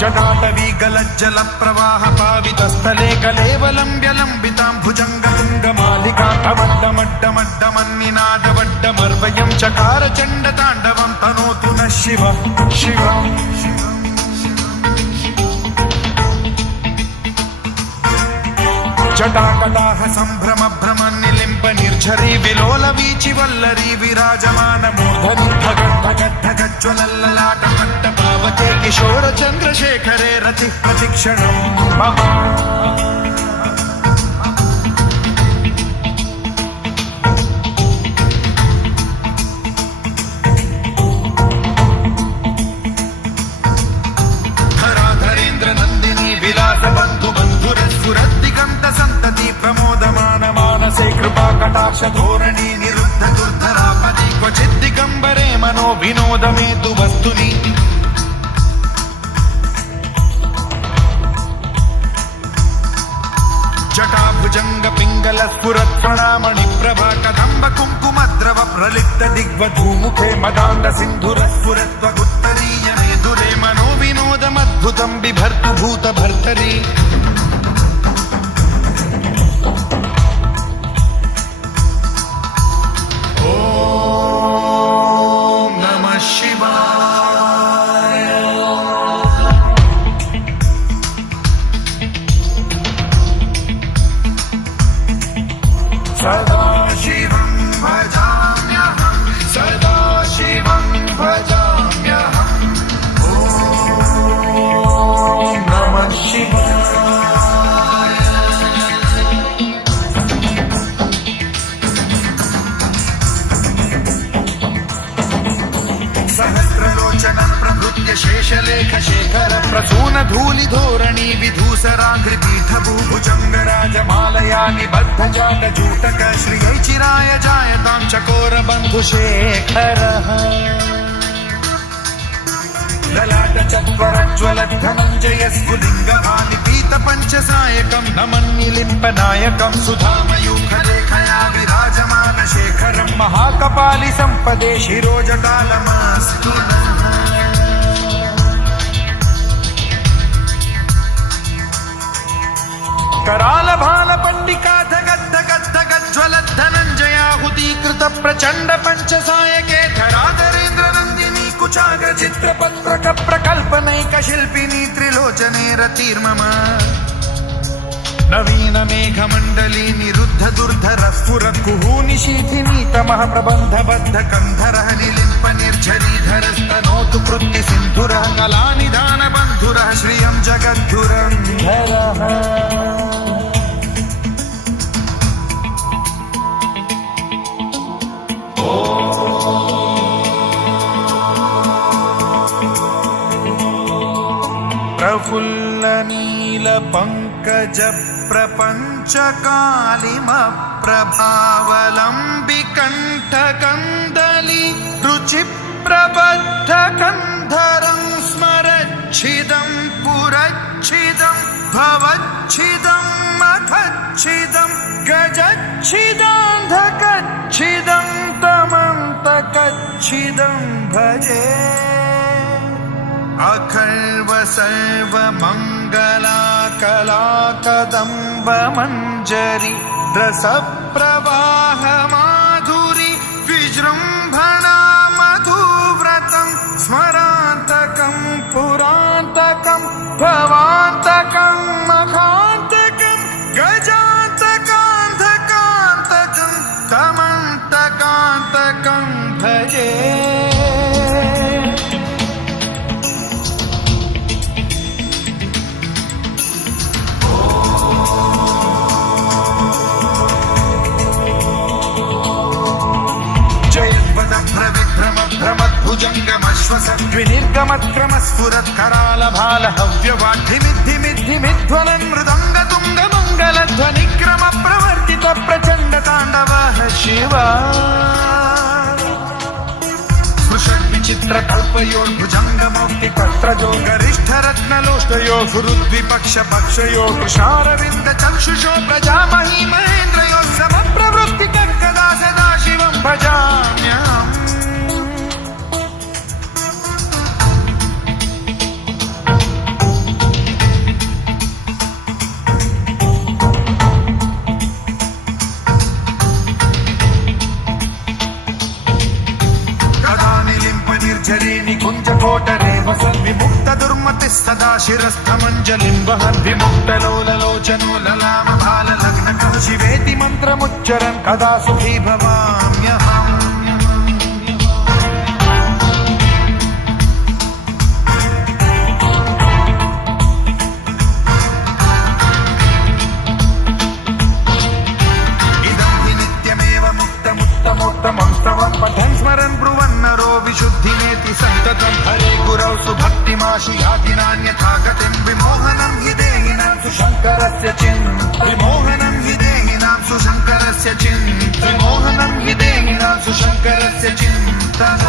जटाटवी गलज्जल प्रवाह पावितस्थले कलेवलम्ब्य लम्बितां भुजङ्गतुङ्गमालिकाटमड्डमड्डमड्डमन्निनादवड्डमर्वयं चकार चण्डताण्डवं तनोतु नः शिवः शिवम् जटाकटाह सम्भ्रम भ्रम निलिम्ब निर्झरी विलोल वीचि वल्लरी विराजमान मूर्धनि धगद्धगद्धगज्ज्वलल्ललाट पट्ट पावके किशोर चन्द्रशेखरे रतिः प्रतिक्षणम् मम धराधरेन्द्र नन्दिनी विलास बन्धु बन्धुरस्फुरद्दिगन्त सन्तति प्रमोदमान मानसे कृपा कटाक्ष धोरणी निरुद्ध दुर्धरापदि क्वचित् दिगम्बरे मनो विनोद मे तु वस्तुनि जटाभुजंग पिंगल स्फुरत्फणामणि प्रभा कदम्ब कुङ्कुमद्रव प्रलिप्त दिग्वधूमुखे मदान्ध सिन्धुर स्फुरत्वगुत्तरीय मेधुरे मनो विनोदमद्भुतं बिभर्तु भूत भर्तरि ॐ नमः शिवाय सदा शिवं भजाम्यहं सदा शिवं भजाम्यहम् ॐ नमः शिवाय सहस्रलोचन प्रभृत्य शेषलेख शेखर प्रसून धूलि धोरणी विधूसराघ्रि पीठ भूभुजंगराजमालया निबद्ध जाट जूटक श्रियै चिराय जायतां चकोर बन्धु शेखरः ललाट चत्वरज्ज्वल धनञ्जय स्फुलिङ्गभानि पीत पञ्चसायकं नमन्निलिम्पनायकं सुधामयूखलेखया विराजमान शेखरं महाकपालि सम्पदे शिरोजटालमास्तु नः कराल भाल पंडिका धगद्धगद्धगज्ज्वल धनञ्जयाहुतीकृत प्रचण्ड पञ्चसायके धराधरेन्द्र नन्दिनी कुचाग्र चित्रपत्रक प्रकल्पनैक शिल्पिनी त्रिलोचने रतिर्मम नवीन मेघमण्डली निरुद्ध दुर्धर स्फुर कुहूनि शीथिनी तमः प्रबन्ध बद्ध कन्धरः निलिम्प निर्झरीधरस्तनोतु कृत्ति सिन्धुरः कलानिधान बन्धुरः श्रियं जगद्धुरन्धरः प्रफुल्ल नील पंकज प्रपंच कालिम प्रभावलंबि कंठ कंदली रुचि प्रबद्ध कंधरं स्मरच्छिदं पुरच्छिदं भवच्छिदं मखच्छिदं गजच्छिदान्धकच्छिदं तमन्तकच्छिदं भजे अखर्व सर्व मंगला कला कदम्ब मंजरी रस प्रवाह माधुरी विजृंभणा मधुव्रतं स्मरान्तकं पुरान्तकं भवान्तकं मखान्तकं गजान्तकान्धकान्तकं तमन्तकान्तकं भजे भ्रमद्विनिर्गमत्क्रम स्फुरत् कराल भाल हव्यवाढ्धिमिद्धिमिद्धिमिध्वलन मृदंग तुंग मंगल ध्वनिक्रम प्रवर्तित प्रचंड तांडवः शिवा स्पृशन् विचित्र कल्पयोर्भुजंग मौक्ति पत्रजो गरिष्ठ रत्नलोष्टयो गुरुद्विपक्ष पक्षयो कृशारविंद चक्षुषो प्रजामही महेन्द्रयो समप्रवृत्ति कदा सदा शिवं भजाम्यहम् भक्तिः सदा शिरस्थमञ्जलिं वहन् विमुक्तलोललोचनो ललामभाललग्नकः शिवेति मन्त्रमुच्चरन् कदा सुखी भवाम्यहम् उत्तमोत्तमं स्तवं पठन् स्मरन् ब्रुवन्नरो विशुद्धिमेति सन्ततं हरे गुरौ सुभक्तिमाशु याति नान्यथा गतिं विमोहनं हि देहिनां सुशङ्करस्य विमोहनं हि देहिनां सुशङ्करस्य विमोहनं हि देहिनां सुशङ्करस्य चिन्तनम्